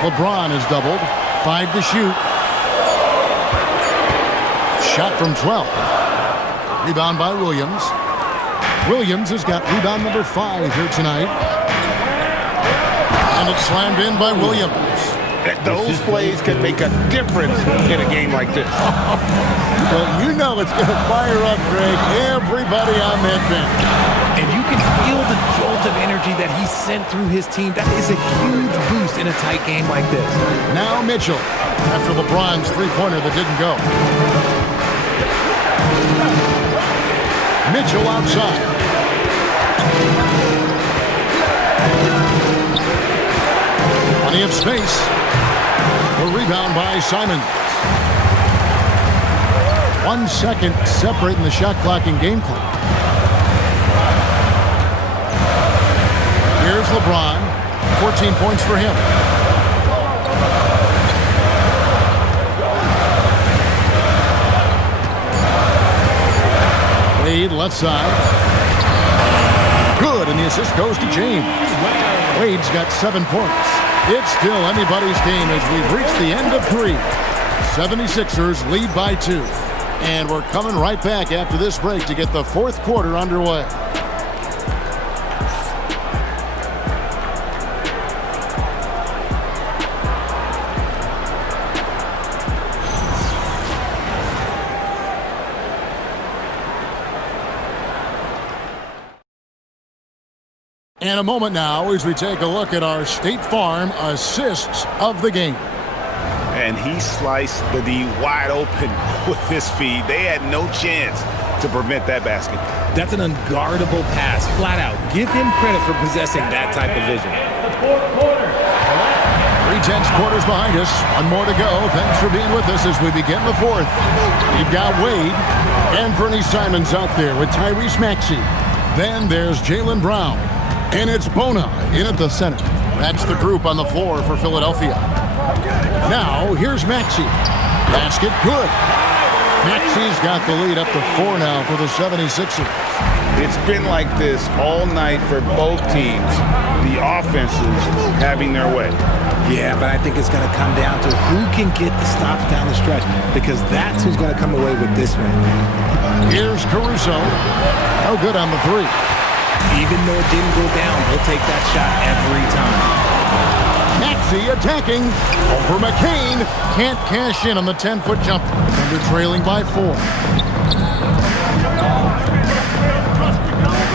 LeBron is doubled. 5 to shoot. Shot from 12. Rebound by Williams. Williams has got rebound number 5 here tonight. And it's slammed in by Williams. Those plays can make a difference in a game like this. Well, you know it's going to fire up, Greg, everybody on that bench. And you can feel the jolt of energy that he sent through his team. That is a huge boost in a tight game like this. Now Mitchell, after LeBron's three-pointer that didn't go. Mitchell outside. Plenty of space. The rebound by Simons. 1 second separating the shot clock and game clock. Here's LeBron. 14 points for him. Wade left side. Good, and the assist goes to James. Wade's got 7 points. It's still anybody's game as we've reached the end of 3. 76ers lead by 2. And we're coming right back after this break to get the 4th quarter underway. And a moment now as we take a look at our State Farm assists of the game. And he sliced the D wide open with his feed. They had no chance to prevent that basket. That's an unguardable pass, flat out. Give him credit for possessing that type of vision. The 4th quarter. 3/10 quarters behind us. 1 more to go. Thanks for being with us as we begin the 4th. We've got Wade and Bernie Simons out there with Tyrese Maxey. Then there's Jaylen Brown. And it's Bona in at the center. That's the group on the floor for Philadelphia. Now, here's Maxey. Basket good. Maxey's got the lead up to 4 now for the 76ers. It's been like this all night for both teams. The offenses having their way. Yeah, but I think it's going to come down to who can get the stops down the stretch, because that's who's going to come away with this one. Here's Caruso. No good on the 3. Even though it didn't go down, he'll take that shot every time. Maxey attacking over McCain. Can't cash in on the 10-foot jumper. Thunder trailing by 4.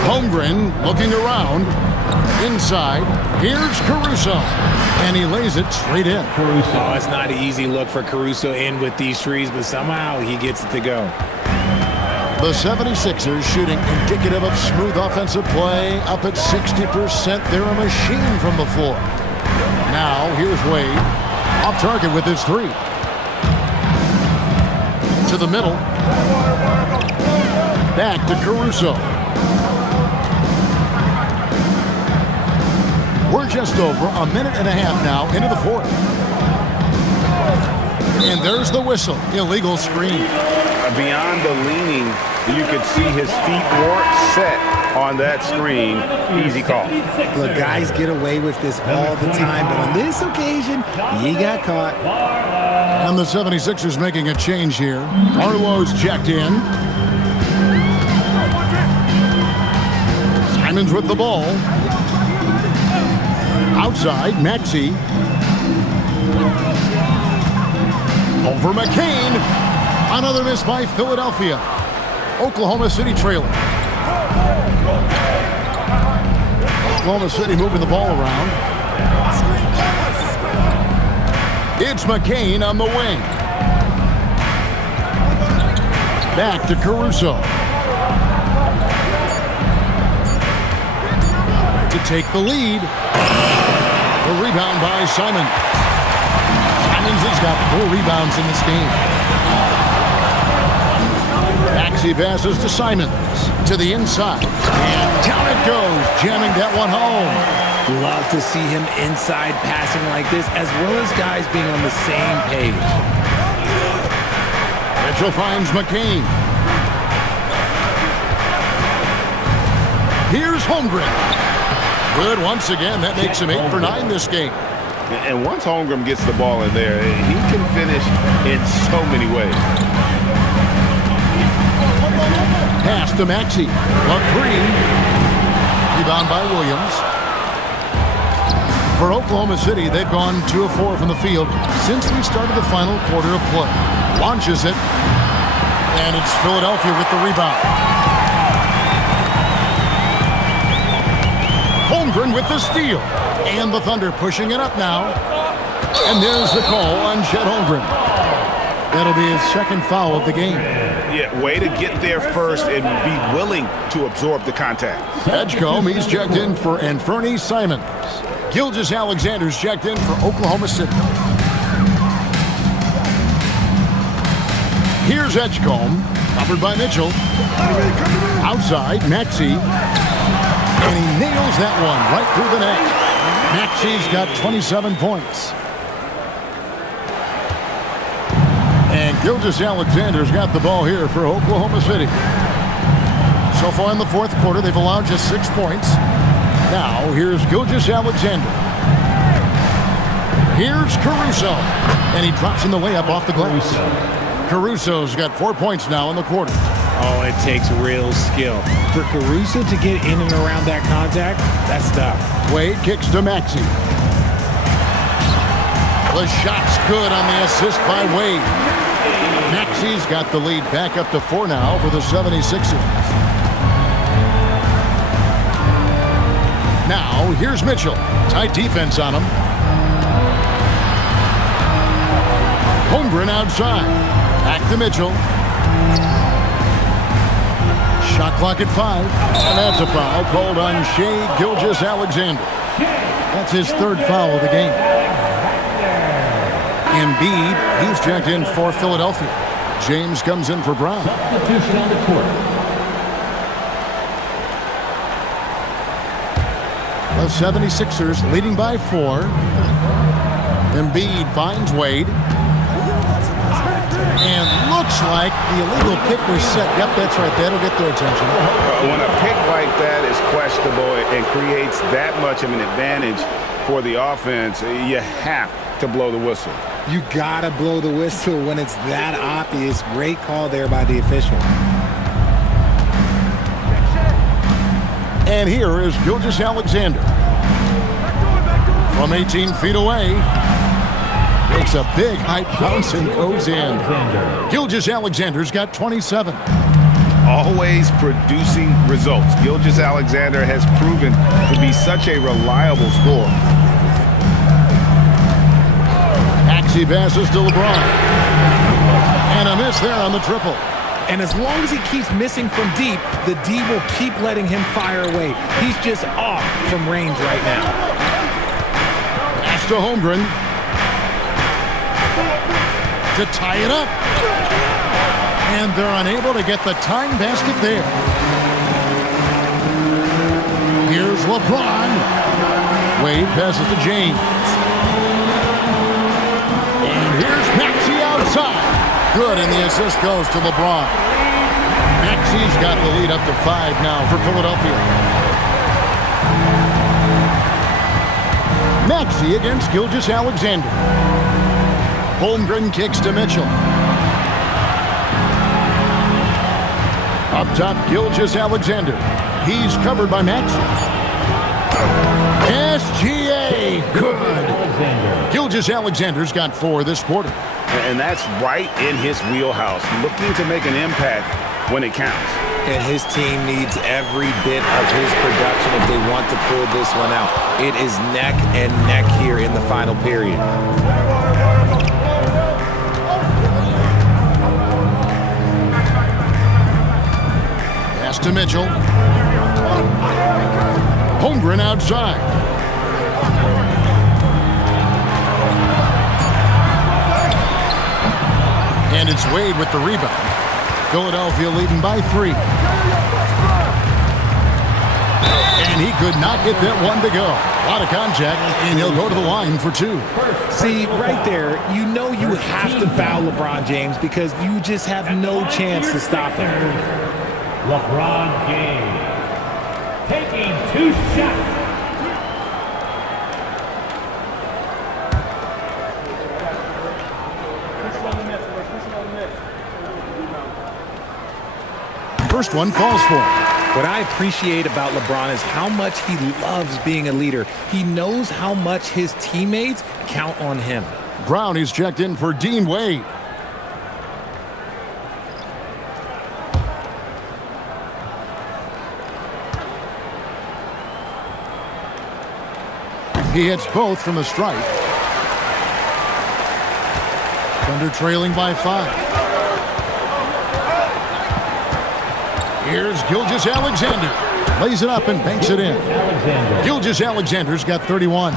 Holmgren looking around. Inside. Here's Caruso. And he lays it straight in. Oh, it's not an easy look for Caruso in with these threes, but somehow he gets it to go. The 76ers shooting indicative of smooth offensive play, up at 60%. They're a machine from the floor. Now, here's Wade. Off target with his 3. To the middle. Back to Caruso. We're just over a minute and a half now into the 4th. And there's the whistle. Illegal screen. Beyond the leaning, you could see his feet weren't set on that screen. Easy call. Look, guys get away with this all the time, but on this occasion, he got caught. And the 76ers making a change here. Arlo's checked in. Simons with the ball. Outside, Maxey. Over McCain. Another miss by Philadelphia. Oklahoma City trailing. Oklahoma City moving the ball around. It's McCain on the wing. Back to Caruso. To take the lead. The rebound by Simon. Simons has got 4 rebounds in this game. Maxey passes to Simons. To the inside. And down it goes. Jamming that one home. Love to see him inside passing like this, as well as guys being on the same page. Mitchell finds McCain. Here's Holmgren. Good once again. That makes him 8 for 9 this game. And once Holmgren gets the ball in there, he can finish in so many ways. Pass to Maxey. A 3. Rebound by Williams. For Oklahoma City, they've gone 2 of 4 from the field since we started the final quarter of play. Launches it. And it's Philadelphia with the rebound. Holmgren with the steal. And the Thunder pushing it up now. And there's the call on Chet Holmgren. That'll be his 2nd foul of the game. Yeah, way to get there first and be willing to absorb the contact. Edgecombe, he's checked in for Anferny Simons. Gilgeous-Alexander's checked in for Oklahoma City. Here's Edgecombe, covered by Mitchell. Outside, Maxey. And he nails that one right through the net. Maxey's got 27 points. And Gilgeous-Alexander's got the ball here for Oklahoma City. So far in the 4th quarter, they've allowed just 6 points. Now, here's Gilgeous-Alexander. Here's Caruso. And he drops in the layup off the glass. Caruso's got 4 points now in the quarter. Oh, it takes real skill. For Caruso to get in and around that contact, that's tough. Wade kicks to Maxey. The shot's good on the assist by Wade. Maxey's got the lead back up to 4 now for the 76ers. Now, here's Mitchell. Tight defense on him. Holmgren outside. Back to Mitchell. Shot clock at 5. And that's a foul called on Shai Gilgeous-Alexander. That's his 3rd foul of the game. Embiid, he's checked in for Philadelphia. James comes in for Brown. Substitution on the court. The 76ers leading by 4. Embiid finds Wade. And looks like the illegal pick was set. Yep, that's right. That'll get their attention. When a pick like that is questionable and creates that much of an advantage for the offense, you have to blow the whistle. You gotta blow the whistle when it's that obvious. Great call there by the official. And here is Gilgeous-Alexander. From 18 feet away. Makes a big high bounce and goes in. Gilgeous-Alexander's got 27. Always producing results. Gilgeous-Alexander has proven to be such a reliable scorer. Maxey passes to LeBron. And a miss there on the triple. And as long as he keeps missing from deep, the D will keep letting him fire away. He's just off from range right now. Pass to Holmgren. To tie it up. And they're unable to get the tying basket there. Here's LeBron. Wade passes to James. And here's Maxey Good, and the assist goes to LeBron. Maxi's got the lead up to 5 now for Philadelphia. Maxi against Gilgeous-Alexander. Holmgren kicks to Mitchell. Up top, Gilgeous-Alexander. He's covered by Maxi. SGA, good. Gilgeous-Alexander's got 4 this quarter. And that's right in his wheelhouse, looking to make an impact when it counts. And his team needs every bit of his production if they want to pull this one out. It is neck and neck here in the final period. Pass to Mitchell. Holmgren outside. And it's Wade with the rebound. Philadelphia leading by 3. And he could not get that one to go. A lot of contact, and he'll go to the line for 2. See, right there, you know you have to foul LeBron James because you just have no chance to stop him. LeBron James taking 2 shots. First one falls for him. What I appreciate about LeBron is how much he loves being a leader. He knows how much his teammates count on him. Brown is checked in for Dean Wade. He hits both from the stripe. Thunder trailing by 5. Here's Gilgeous-Alexander. Lays it up and banks it in. Gilgeous-Alexander's got 31.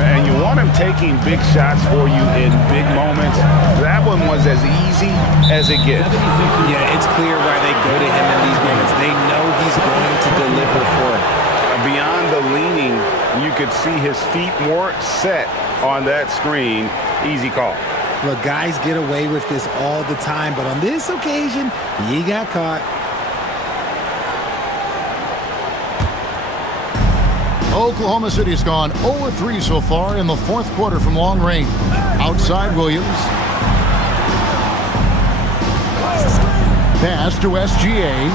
And you want him taking big shots for you in big moments. That one was as easy as it gets. Yeah, it's clear why they go to him in these moments. They know he's going to deliver for it. Beyond the leaning, you could see his feet more set on that screen. Easy call. Look, guys get away with this all the time, but on this occasion, he got caught. Oklahoma City's gone 0-3 so far in the 4th quarter from long range. Outside Williams. Pass to SGA.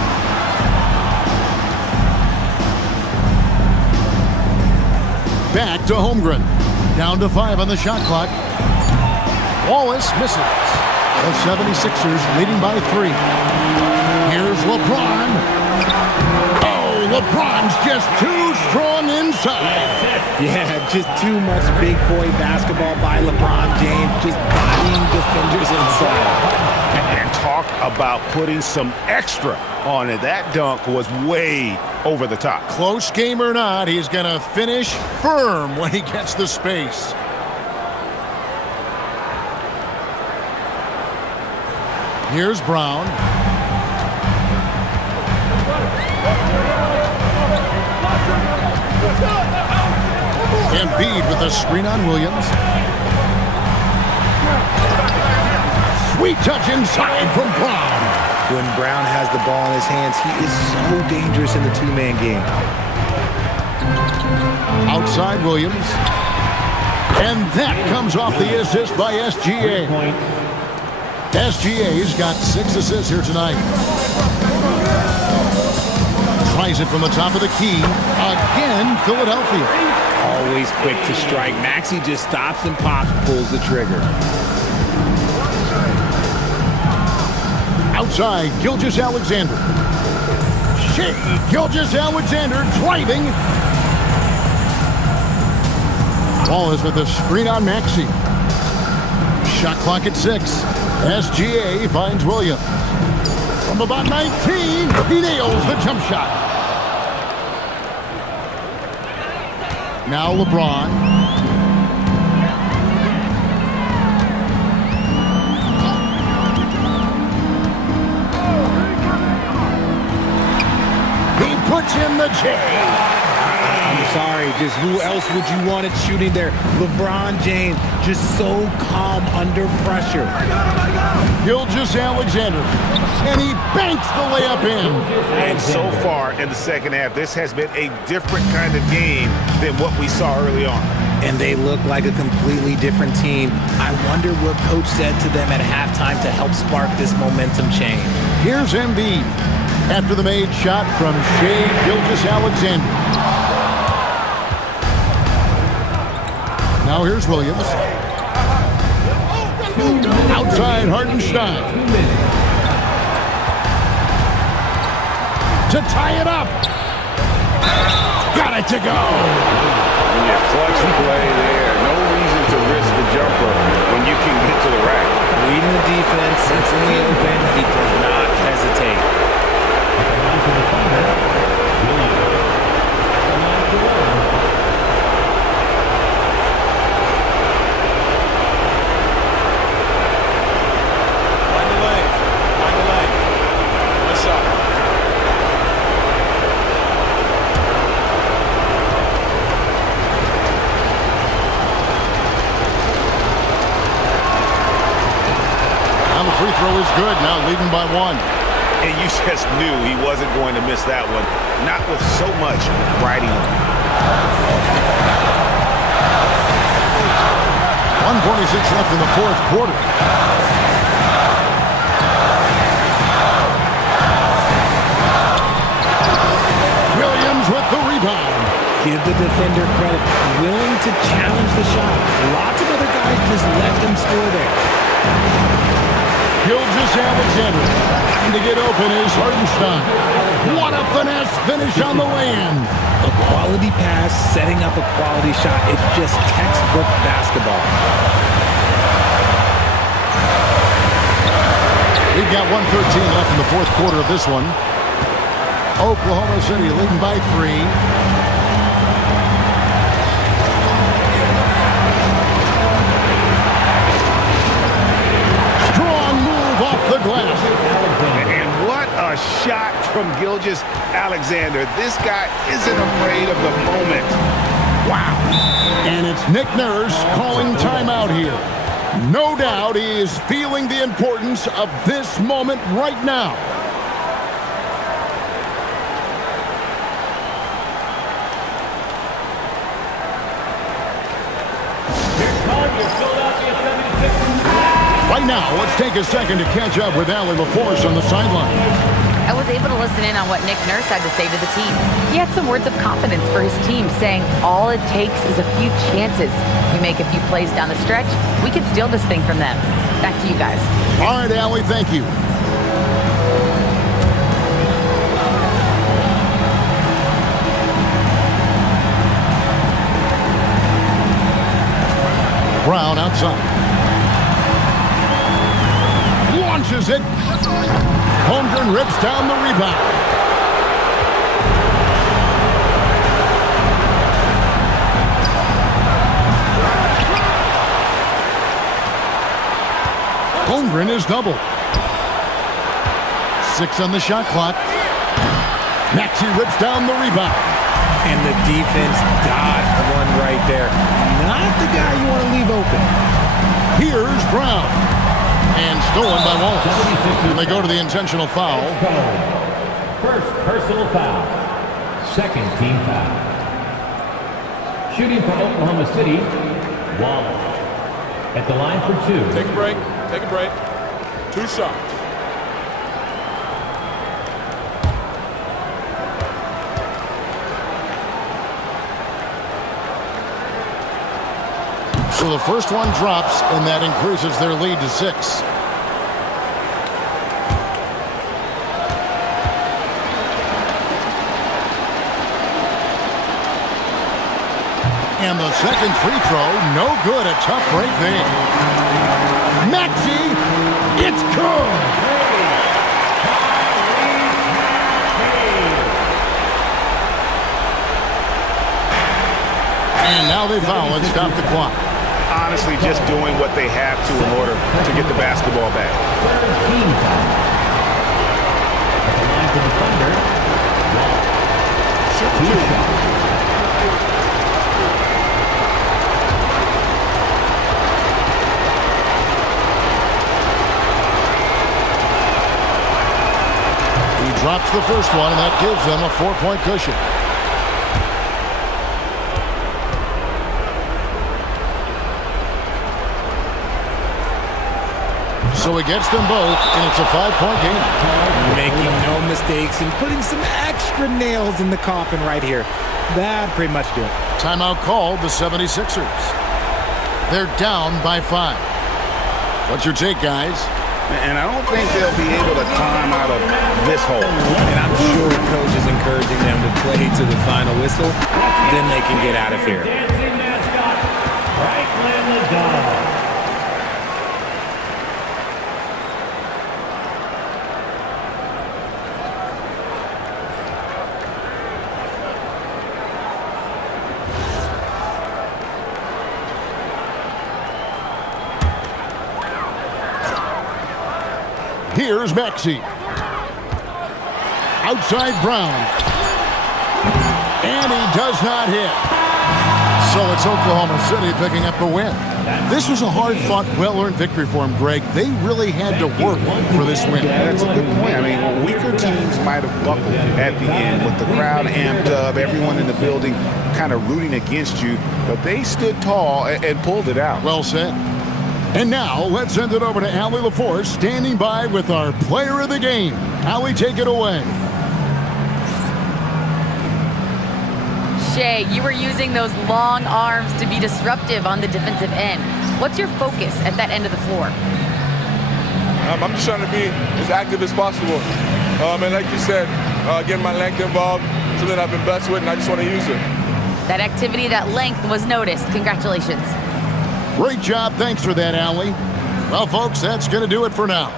Back to Holmgren. Down to 5 on the shot clock. Wallace misses. The 76ers leading by 3. Here's LeBron. LeBron's just too strong inside. Yeah, just too much big boy basketball by LeBron James, just bodying defenders inside. And talk about putting some extra on it. That dunk was way over the top. Close game or not, he's going to finish firm when he gets the space. Here's Brown. Embiid with a screen on Williams. Sweet touch inside from Brown. When Brown has the ball in his hands, he is so dangerous in the two-man game. Outside Williams. And that comes off the assist by SGA. SGA's got 6 assists here tonight. Tries it from the top of the key. Again, Philadelphia. Always quick to strike. Maxi just stops and pops, pulls the trigger. Outside, Gilgeous-Alexander. Gilgeous-Alexander driving. Wallace with a screen on Maxi. Shot clock at 6. SGA finds Williams. From about 19, he nails the jump shot. Now LeBron. He puts in the J. I'm sorry, just who else would you want it shooting there? LeBron James, just so calm under pressure. Gilgeous-Alexander, and he banks the layup in. And so far in the second half, this has been a different kind of game than what we saw early on. And they look like a completely different team. I wonder what coach said to them at halftime to help spark this momentum change. Here's Embiid after the made shot from Shai Gilgeous-Alexander. Now here's Williams. Outside Hartenstein. To tie it up. Got it to go. Yeah, clutch play there. No reason to risk the jumper when you can get to the rack. Reading the defense, sensing the open, he does not hesitate. Find the lane. Find the lane. One shot. And the free throw is good, now leading by 1. And you just knew he wasn't going to miss that one. Not with so much riding him. 1:46 left in the fourth quarter. Williams with the rebound. Give the defender credit, willing to challenge the shot. Lots of other guys just let them score there. Gilgeous-Alexander trying to get open is Hartenstein. What a finesse finish on the lay-in. A quality pass, setting up a quality shot. It's just textbook basketball. We've got 1:13 left in the fourth quarter of this one. Oklahoma City leading by 3. Strong move off the glass. And what a shot from Gilgeous-Alexander. This guy isn't afraid of the moment. Wow. And it's Nick Nurse calling timeout here. No doubt he is feeling the importance of this moment right now. Right now, let's take a second to catch up with Allie LaForce on the sideline. I was able to listen in on what Nick Nurse had to say to the team. He had some words of confidence for his team, saying all it takes is a few chances. We make a few plays down the stretch, we can steal this thing from them. Back to you guys. All right, Allie, thank you. Brown outside. Launches it. Holmgren rips down the rebound. Holmgren is doubled. 6 on the shot clock. Maxey rips down the rebound. And the defense dodged one right there. Not the guy you want to leave open. Here's Brown. And stolen by Wallace. And they go to the intentional foul. First personal foul. Second team foul. Shooting for Oklahoma City, Wallace. At the line for 2. Take a break. Take a break. 2 shots. So the first one drops, and that increases their lead to 6. And the second free throw, no good. A tough break there. Maxey, it's good. And now they foul and stop the clock. Honestly, just doing what they have to in order to get the basketball back. Team foul. At the line for the Thunder, Wallace. 2 shots. Drops the first one, and that gives them a 4-point cushion. So he gets them both, and it's a 5-point game. Making no mistakes and putting some extra nails in the coffin right here. That pretty much do it. Timeout called the 76ers. They're down by 5. What's your take, guys? And I don't think they'll be able to climb out of this hole. And I'm sure coach is encouraging them to play to the final whistle. Then they can get out of here. Dancing mascot, Franklin the Dog. Here's Maxey. Outside Brown. And he does not hit. So it's Oklahoma City picking up the win. This was a hard-fought, well-earned victory for him, Greg. They really had to work for this win. Yeah, that's a good point. I mean, weaker teams might have buckled at the end with the crowd amped up, everyone in the building kind of rooting against you, but they stood tall and pulled it out. Well said. And now, let's send it over to Allie LaForce, standing by with our player of the game. Allie, take it away. Shea, you were using those long arms to be disruptive on the defensive end. What's your focus at that end of the floor? I'm just trying to be as active as possible. And like you said, getting my length involved, something I've been blessed with, and I just want to use it. That activity, that length was noticed. Congratulations. Great job. Thanks for that, Allie. Well, folks, that's going to do it for now.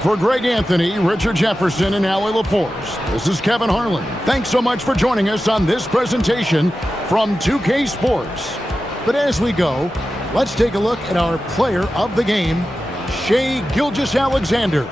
For Greg Anthony, Richard Jefferson, and Allie LaForce, this is Kevin Harlan. Thanks so much for joining us on this presentation from 2K Sports. But as we go, let's take a look at our player of the game, Shai Gilgeous-Alexander.